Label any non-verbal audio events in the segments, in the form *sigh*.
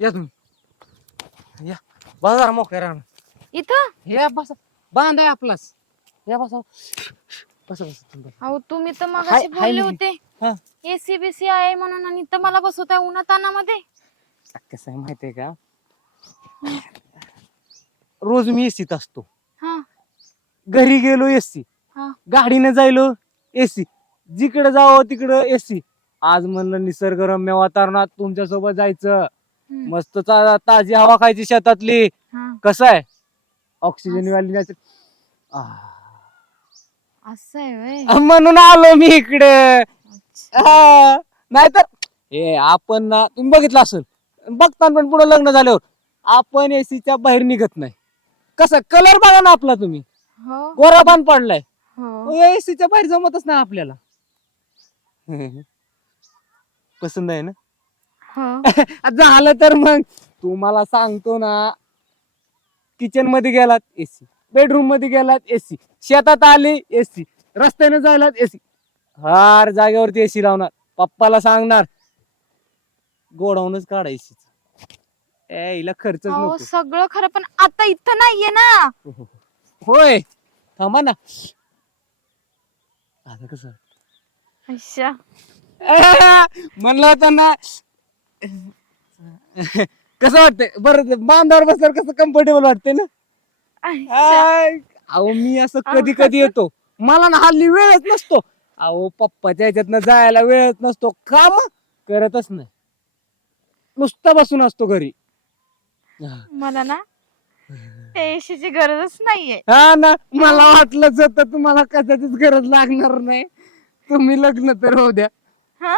या तुम्ही. या. बाजार मोकळ्या राहणार इथं? या बसा. बांध आहे आपलाच. या बसा. बसा बसा तुम्ही बसा. अहो तुम्ही तर मग हाय- हाय बोलले नाही. होते. हा. एसीबीसी आहे म्हणून आणि इथं मला बसवताय उन्हातानामध्ये. कसं आहे माहितीये का? रोज मी एसीत असतो. हा. घरी गेलो एसी हा. गाडीने जायलो एसी जिकडे जावं तिकडं एसी आज म्हणलं निसर्गरम्य वातावरणात तुमच्यासोबत जायचं. हम्म. मस्त ता- ताजी हवा खायची शेतातली. हा. कसं आहे ऑक्सिजन वाली जायचं आह. असं आहे व्हय. म्हणून आलो मी इकडे. अच्छा. हा. नाहीतर हे आपण ना तुम्ही बघितलं असेल. बघताना पण पुढे लग्न झाल्यावर आपण एसीच्या बाहेर निघत नाही. कसं? कलर बघा ना आपला तुम्ही. हो. गोरा पान पडलाय. हो. एसीच्या बाहेर जमतच नाही आपल्याला. *laughs* पसंत आहे ना? हो *laughs* झालं तर मग. तुम्हाला सांगतो ना किचनमध्ये गेलात एसी बेडरूममध्ये गेलात एसी शेतात आले एसी रस्त्याने जायलात एसी हर जागेवरती एसी लावणार. पप्पाला सांगणार. गोडाऊनच काढा एसी ए हिला अहो नको. सगळं खरं पण आता इथं नाहीये ना. होय. थांबा ना. आता कसं? अच्छा. *laughs* म्हणलं होतं ना *laughs* कसं वाटतंय? बरं बांधावर बसल्यावर कसं कम्फर्टेबल वाटतंय ना. आय, अहो मी असं कधी कधी येतो. मला ना हल्ली वेळच नसतो. अहो पप्पाच्या ह्याच्यातनं जायला वेळच नसतो. काम करतच नाही. नुसतं बसून असतो घरी. मला ना एसीची गरजच नाहीये. हा ना. मला वाटलं तर तुम्हाला कशाचीच गरज लागणार नाही. तुम्ही लग्न तर होऊ द्या. हा?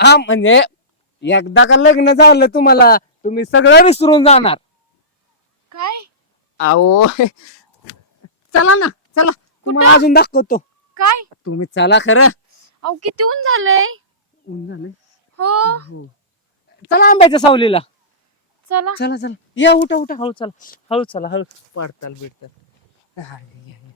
हा म्हणजे एकदा का लग्न झालं तुम्हाला तुम्ही सगळं विसरून जाणार. काय? अहो. चला ना चला. तुम्हाला अजून दाखवतो. काय? तुम्ही चला खरं. अहो किती ऊन झालंय? ऊन झालंय. हो. हो. चला आंब्याच्या सावलीला. चला. चला चला. या उठा उठा. हळू चला. हळू चला हळू. पाडताल बिडताल. हा.